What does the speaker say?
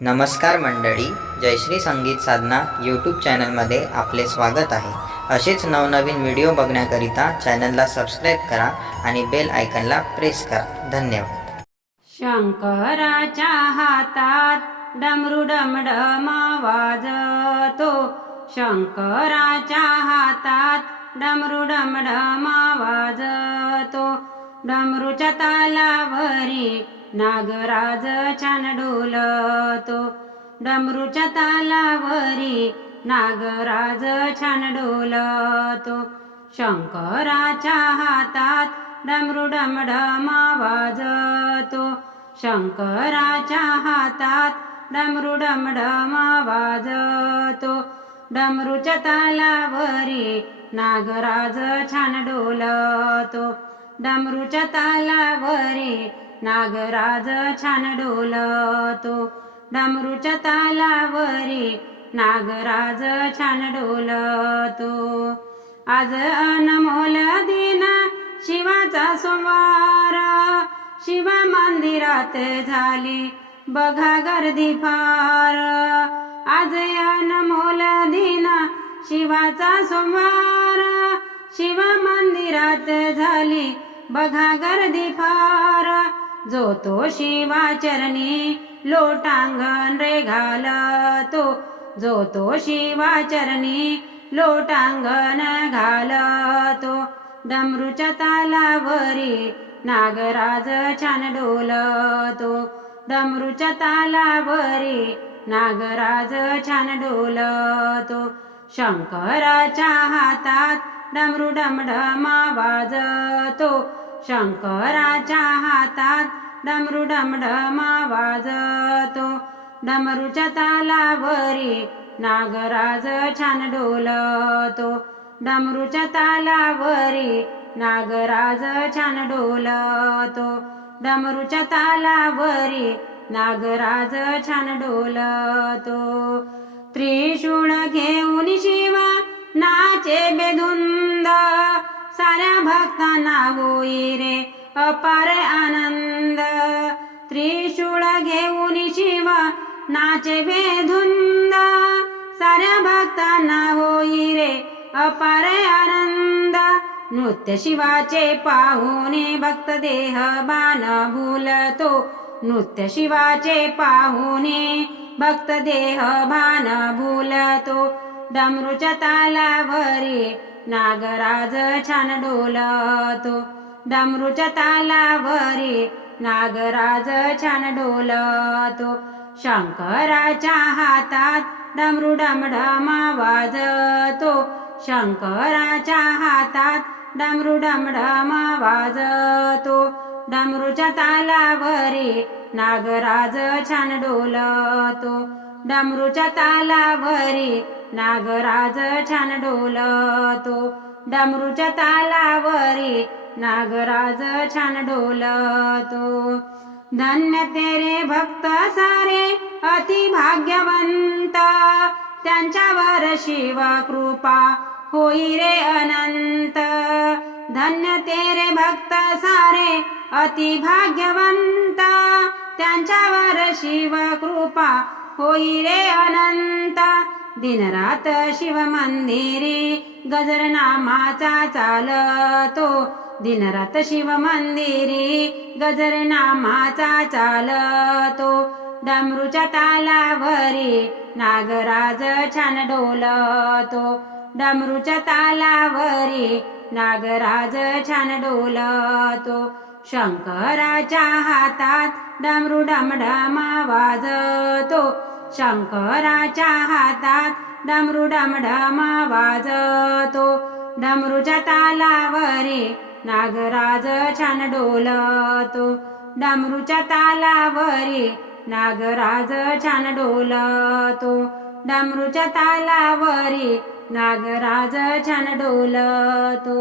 नमस्कार मंडळी, जयश्री संगीत साधना यूट्यूब चॅनलमध्ये आपले स्वागत आहे. असेच नवनवीन व्हिडिओ बघण्याकरिता चॅनलला सबस्क्राईब करा आणि बेल आयकनला प्रेस करा. धन्यवाद. शंकराच्या हातात डमरू डमडम वाजतो. शंकराच्या हातात डमरू डमडम वाजतो. डमरूच्या तालावरी नागराज छान डोलतो. डमरूच्या तालावरी नागराज छान डोलतो. शंकराच्या हातात डमरू डमडम वाजतो. शंकराच्या हातात डमरू डमडम वाजतो. डमरूच्या तालावरी नागराज छान डोलतो. डमरूच्या तालावरी नागराज छान डोलतो. डमरूच्या तालावरी नागराज छान डोलतो. आज अनमोल दिन शिवाचा सोमवार. शिवा मंदिरात झाली बघा गर्दी फार. आज अनमोल दिन शिवाचा सोमवार. शिवा मंदिरात झाली बघा गर्दी फार. जो तो शिवाचरणी लोटांगण रे घालतो. जो तो शिवाचरणी लोटांगण घालतो. डमरूच्या तालावरी नागराज छान डोलतो. डमरूच्या तालावरी नागराज छान डोलतो. शंकराच्या हातात डमरू डमडम वाजतो. शंकराच्या हातात डमरू डमडम वाजतो. डमरूच्या तालावरी नागराज छान डोलतो. डमरूच्या तालावरी नागराज छान डोलतो. डमरूच्या तालावरी नागराज छान डोलतो. त्रिशूळ घेऊन शिवा नाचे बेधुंद. साऱ्या भक्तांना होई रे अपार आनंद. त्रिशूळ घेऊन शिवा नाचे बेधुंद. साऱ्या भक्तांना होई रे अपार आनंद. नृत्य शिवाचे पाहुणे भक्त देह बाण भूलतो. नृत्य शिवाचे पाहुणे भक्त देह भान भूलतो. डमरूच्या तालावरी नागराज छान डोलतो. डमरूच्या तालावरी नागराज छान डोलतो. शंकराच्या हातात डमरू डमडम वाजतो. शंकराच्या हातात डमरू डमडम वाजतो. डमरूच्या तालावरी नागराज छान डोलतो. डमरूच्या तालावरी नागराज छान डोलतो. डमरूच्या तालावरी नागराज छान डोलतो. धन्य तेरे भक्त सारे अति भाग्यवंत. त्यांच्यावर शिव कृपा होई रे अनंत. धन्य तेरे भक्त सारे अति भाग्यवंत. त्यांच्यावर शिव कृपा होई रे अनंत. दिनरात शिव मंदिरी गजर नामाचा चालतो. दिनरात शिव मंदिरी गजर नामाचा चालतो. डमरूच्या तालावरी नागराज छान डोलतो. डमरूच्या तालावरी नागराज छान डोलतो. शंकराच्या हातात डमरू डमडम वाजतो. शंकराच्या हातात डमरू डमडम वाजतो. डमरूच्या तालावरी नागराज छान डोलतो. डमरूच्या तालावरी नागराज छान डोलतो. डमरूच्या तालावरी नागराज छान डोलतो.